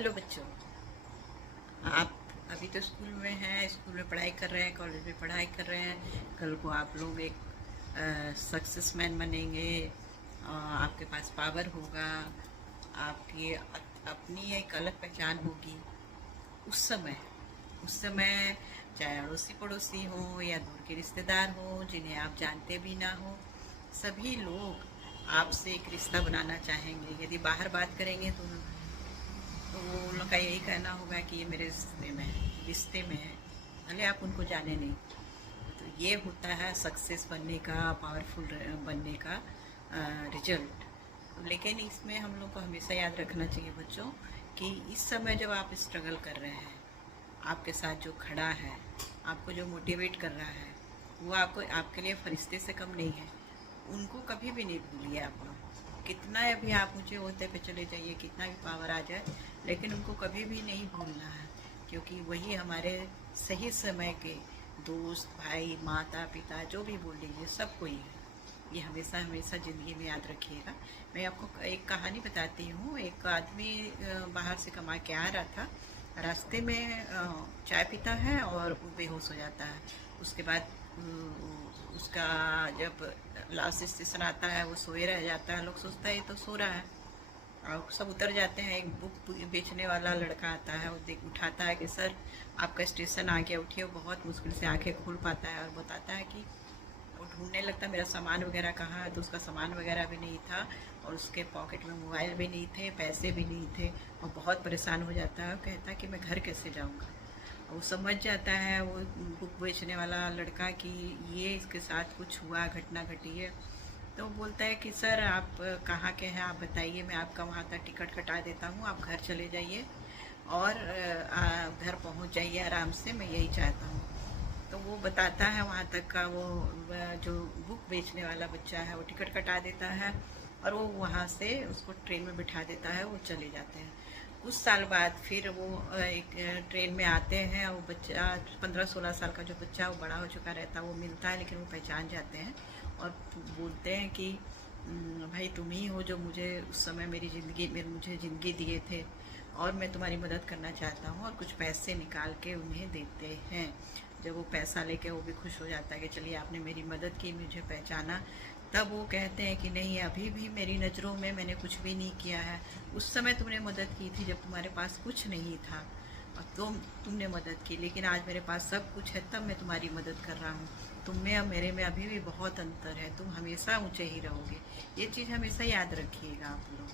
Hello बच्चों, आप अभी तो स्कूल में हैं, स्कूल में पढ़ाई कर रहे हैं, कॉलेज में पढ़ाई कर रहे हैं। कल को आप लोग एक सक्सेस मैन बनेंगे। आपके पास पावर होगा, आपकी अपनी एक अलग पहचान होगी। उस समय चाहे अड़ोसी पड़ोसी हो या दूर के रिश्तेदार हो जिन्हें आप जानते भी ना हो, सभी लोग आपसे एक रिश्ता बनाना चाहेंगे। यदि बाहर बात करेंगे तो वो उन लोग का यही कहना होगा कि ये मेरे रिश्ते में है, भले आप उनको जाने नहीं। तो ये होता है सक्सेस बनने का, पावरफुल बनने का रिजल्ट। लेकिन इसमें हम लोग को हमेशा याद रखना चाहिए बच्चों कि इस समय जब आप स्ट्रगल कर रहे हैं, आपके साथ जो खड़ा है, आपको जो मोटिवेट कर रहा है, वो आपको आपके लिए फरिश्ते से कम नहीं है। उनको कभी भी नहीं भूलिए आप लोग। कितना भी आप ऊँचे ओहदे पे चले जाइए, कितना भी पावर आ जाए, लेकिन उनको कभी भी नहीं भूलना है, क्योंकि वही हमारे सही समय के दोस्त, भाई, माता पिता, जो भी बोल लीजिए, सब कोई है। ये हमेशा हमेशा ज़िंदगी में याद रखिएगा। मैं आपको एक कहानी बताती हूँ। एक आदमी बाहर से कमा के आ रहा था, रास्ते में चाय पीता है और वो बेहोश हो जाता है। उसके बाद उसका जब लास्ट स्टेशन आता है, वो सोए रह जाता है। लोग सोचता है ये तो सो रहा है, और सब उतर जाते हैं। एक बुक बेचने वाला लड़का आता है, वो देख उठाता है कि सर आपका स्टेशन आ गया, उठिए। वो बहुत मुश्किल से आंखें खोल पाता है और बताता है कि वो ढूंढने लगता है मेरा सामान वगैरह कहाँ है। तो उसका सामान वगैरह भी नहीं था, और उसके पॉकेट में मोबाइल भी नहीं थे, पैसे भी नहीं थे। और बहुत परेशान हो जाता है और कहता है कि मैं घर कैसे जाऊँगा। वो समझ जाता है, वो बुक बेचने वाला लड़का, कि ये इसके साथ कुछ हुआ, घटना घटी है। तो बोलता है कि सर आप कहाँ के हैं, आप बताइए, मैं आपका वहाँ तक टिकट कटा देता हूँ, आप घर चले जाइए और घर पहुँच जाइए आराम से, मैं यही चाहता हूँ। तो वो बताता है वहाँ तक का। वो जो बुक बेचने वाला बच्चा है, वो टिकट कटा देता है और वो वहाँ से उसको ट्रेन में बिठा देता है, वो चले जाते हैं। कुछ साल बाद फिर वो एक ट्रेन में आते हैं। वो बच्चा 15-16 साल का जो बच्चा, वो बड़ा हो चुका रहता है, वो मिलता है, लेकिन वो पहचान जाते हैं और बोलते हैं कि भाई तुम ही हो जो मुझे उस समय मेरी ज़िंदगी में मुझे ज़िंदगी दिए थे, और मैं तुम्हारी मदद करना चाहता हूँ। और कुछ पैसे निकाल के उन्हें देते हैं। जब वो पैसा लेके वो भी खुश हो जाता है कि चलिए आपने मेरी मदद की, मुझे पहचाना। तब वो कहते हैं कि नहीं, अभी भी मेरी नज़रों में मैंने कुछ भी नहीं किया है। उस समय तुमने मदद की थी जब तुम्हारे पास कुछ नहीं था, और तुमने मदद की, लेकिन आज मेरे पास सब कुछ है, तब मैं तुम्हारी मदद कर रहा हूँ। तुम में और मेरे में अभी भी बहुत अंतर है, तुम हमेशा ऊंचे ही रहोगे। ये चीज़ हमेशा याद रखिएगा आप लोग।